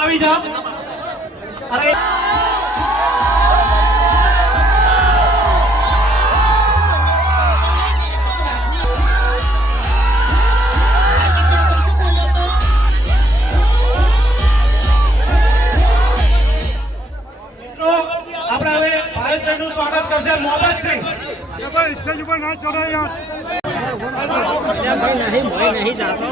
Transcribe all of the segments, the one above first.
આવી જાઓ. અરે આપણે હવે ભારતનું સ્વાગત કરશે મોહમ્મદસિંહ. સ્ટેજ ઉપર ના ચડે યાર. नहीं जाता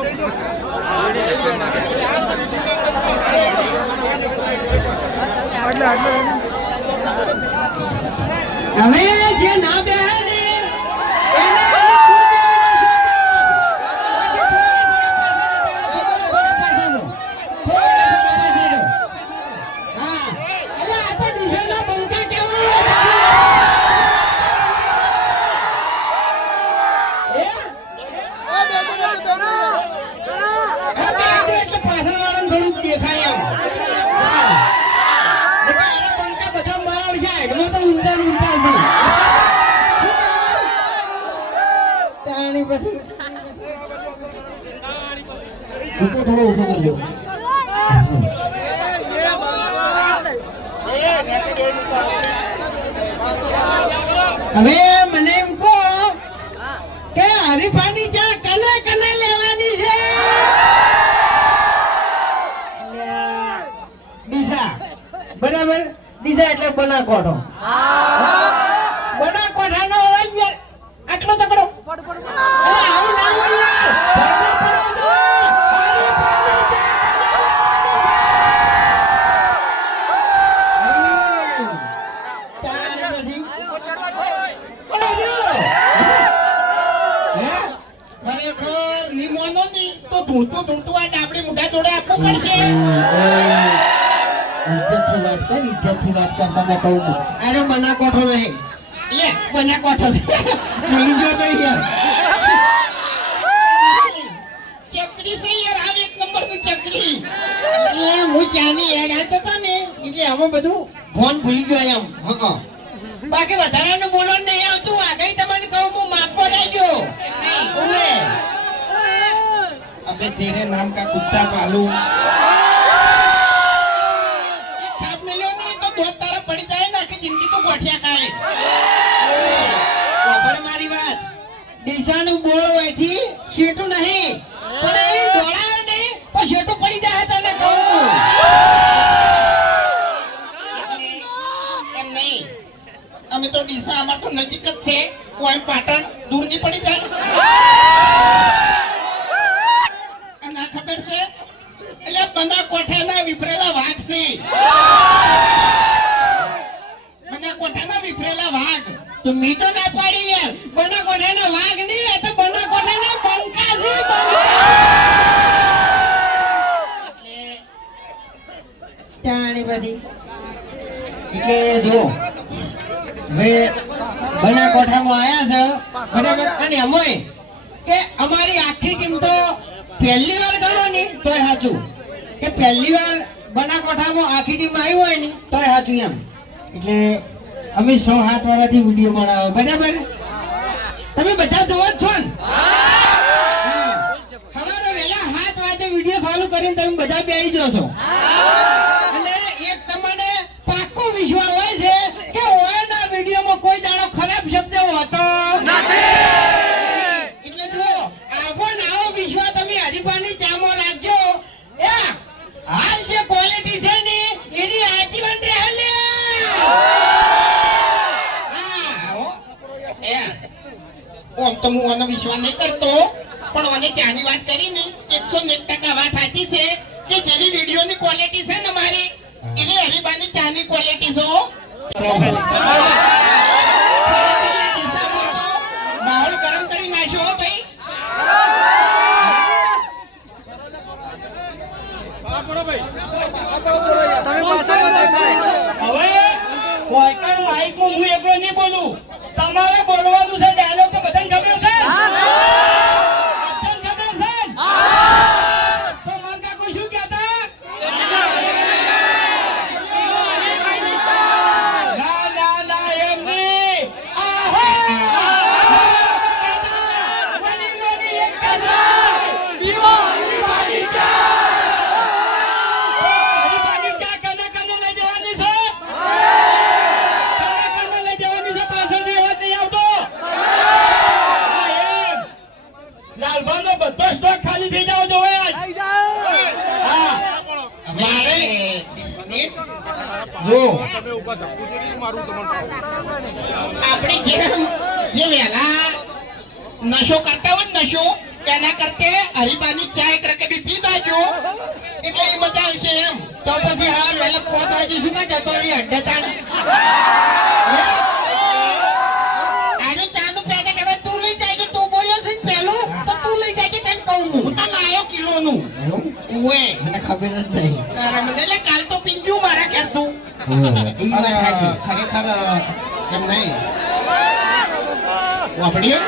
હવે જે ના બેહે ને એને દેખાય એમ બધા માર જાય એમાં તો ઊંચા તાણી પછી થોડો ઓછો કરજો. હવે મને એમ કહો કે હરીફાની ચા કને કને લેવાની છે? દિશા બરાબર. દિશા એટલે બનાકોઠો. બનાકોઠાનો અવાજ યાર આટલો તકડો. આવું ના હોય યાર. ખરેખર નિમોનો ની તો ધૂંટું આ ડાબડી મુઠા જોડે આપવું પડશે. ઇજ્જતથી વાત કર, ઇજ્જતથી વાત કરતા ના કહું. અરે બનાકોઠો નહીં, એ બનાકોઠો છે. ભૂલી ગયો તો યાર. ચકરી છે યાર, આ એક નંબરનું ચકરી. એ હું ચાની એડ હાલતો હતો ને એટલે આમાં બધું ફોન ભૂલી ગયો એમ. બાકી વધારાનું બોલવાનું નહીં આવતું. આગળ તમને કહું હું માપો રહેજો. નહીં અબે તેરે નામ કા કુત્તા પાલુ. પડી જાય ને આખી જિંદગી તો ગોઠિયા ખાય. મારી વાત દિશાનું બોલ હોયથી શેટું નહીં પણ એ દોડાય નહીં તો શેટું પડી જાય તને કહું. એમ નહીં, અમે તો ડીસા અમાર તો નજીક જ છે. કોઈ પાટણ દૂર નહીં પડી જાય. ના ખબર છે એટલે બનાકોઠાના વિફરેલા વાઘ છે. બનાકોઠાના વિફરેલા વાઘ તો મી તો ના પાડી યાર. બનાકોઠાના વાઘ નહીં, આ તો બનાકોઠાના બંકા છે. એટલે તાણી બધી કે જો હવે બનાકોઠામાં આયા છે બરાબર. અને અમોય કે અમારી આખી ટીમ તો પહેલી વાર ગણો ને તોય સાચું કે પહેલી વાર બનાકોઠામાં આખી ટીમ આવી હોય ને તોય સાચું એમ. એટલે અમે 6-7 વર્ષથી વિડીયો બનાવો બરાબર. તમે બધા જોવો છો ને? સવારે વહેલા 7 વાગે વિડીયો ચાલુ કરીને તમે બધા બેસી જાઓ છો. અને એક તમને પાક્કો વિશ્વાસ હોય છે કે ઓયના વિડીયોમાં કોઈ દાડો ખરાબ શબ્દ હોતો નથી. એટલે જો આવો ને આવો વિશ્વાસ તમે હરીફાની ચામો રાખજો. હાલ જે ક્વોલિટી છે ને એની આજીવન રહે. ઓમ તો હું આનો વિશ્વાસ નહીં કરતો પણ મને ચાની વાત કરી ને 101% વાત સાચી છે કે જેવી વિડીયોની ક્વોલિટી છે ને મારી એની હરીફાની ચાની ક્વોલિટી છે. માહોલ ગરમ કરી નાખ્યો ભાઈ. હવે કોઈકર માઈકમાં હું એકલો નહીં બોલું. તમારે બોલવાનું છે. ડાયલોગ તો બધાને ખબર છે. તો મન કાકુ શું કહેતા? ના ના ના એમ બધો સ્ટોક ખાલી થઈ જાવ જોવે આજ. હા મારે જો તમે ઉભા ધક્કુ છે મારું તમને આપણે જે વહેલા નશો કરતા હોય ને નશો એના કરતે હરીબાની ચા એક રકેબી પી દાજો એટલે એ મજા આવશે એમ. તો પછી હા વહેલા 5 વાગે શું કા જતો રહી અડ્ડેતાન આને ચાનું પેકેટ હવે તું લઈ જાય છે. તું બોલ્યો છે ને પહેલું તો તું લઈ જાય છે તને કહું હું તો લાયો કિલોનું ઓએ મને ખબર જ નહીં. તારા મને એટલે કાલ તો પીંજુ મારા ઘેર તું ખરેખર કેમ નહીં વાપડ્યું